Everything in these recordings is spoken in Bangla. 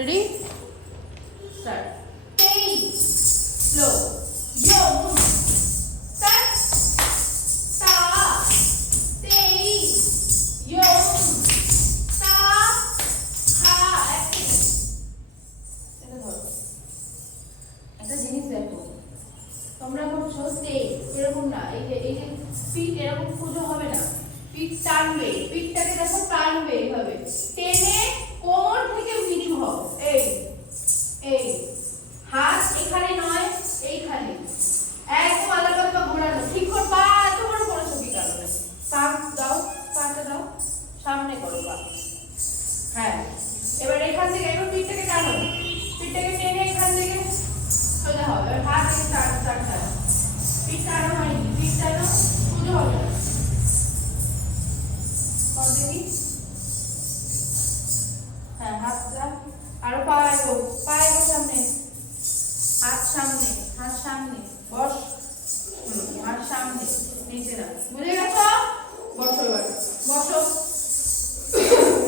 রেডি স্টার্ট তেই স্লো ইয়ো স্টার্ট তা তেই ইয়ো তা হা এটা ধরো একটা জিনিস দেখো তোমরা করছো তেই এরকম না এই যে পিঠ এরকম সোজা হবে না পিঠ টানবে পিঠটাকে দেখো টানবে এইভাবে টেনে কোমর থেকে নিচু হও এই এই হাত এখানে নয় এইখানে একদম আলাদা আলাদা ঘোরানো ঠিক করে পা এত বড় করেছো কি কারণে পা দাও পাটা দাও সামনে করো পা হ্যাঁ এবার এখান থেকে একটু পিঠটাকে টানো পিঠটাকে টেনে এখান থেকে সোজা হবে এবার হাত থেকে টান পিঠ টানো হয়নি পিঠ টানো সোজা হবে না দেখি হ্যাঁ হাত আর পায়ে গো সামনে হাত সামনে বস হাত সামনে নিচে না বুঝে গেছো বসো এবার বসো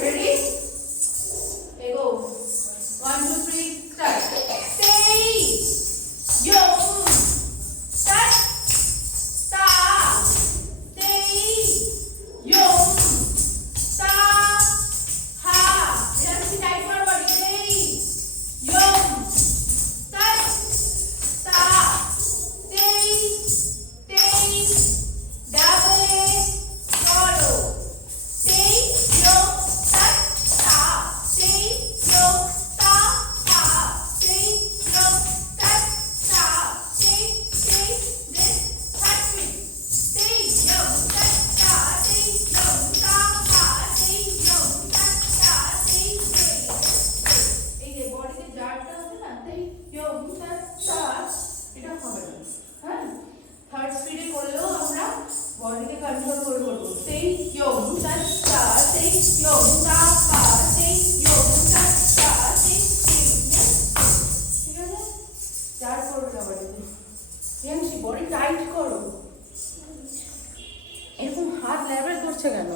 রেডি এগো 1 2 3 স্টার্ট stay yo start তা stay yo তা হা এটা কি টাইপ করব stay yo start তা stay double a follow stay yo start তা stay yo তা হা stay yo start তা stay this touch me stay yo start তা stay yo তা হা stay yo start তা stay এই যে বডিতে জারটা আছে না তাই yo start তা এটা হবে না হ্যাঁ থার্ড স্পিডে করলেও আমরা বডিকে কন্ট্রোল করে করব সেই yo start তা সেই yo তা হা সেই yo start তা সেই ঠিক আছে চার করবে না বডিতে ইয়াংশি বডি টাইট করো এরকম হাত লেভেল করছে কেন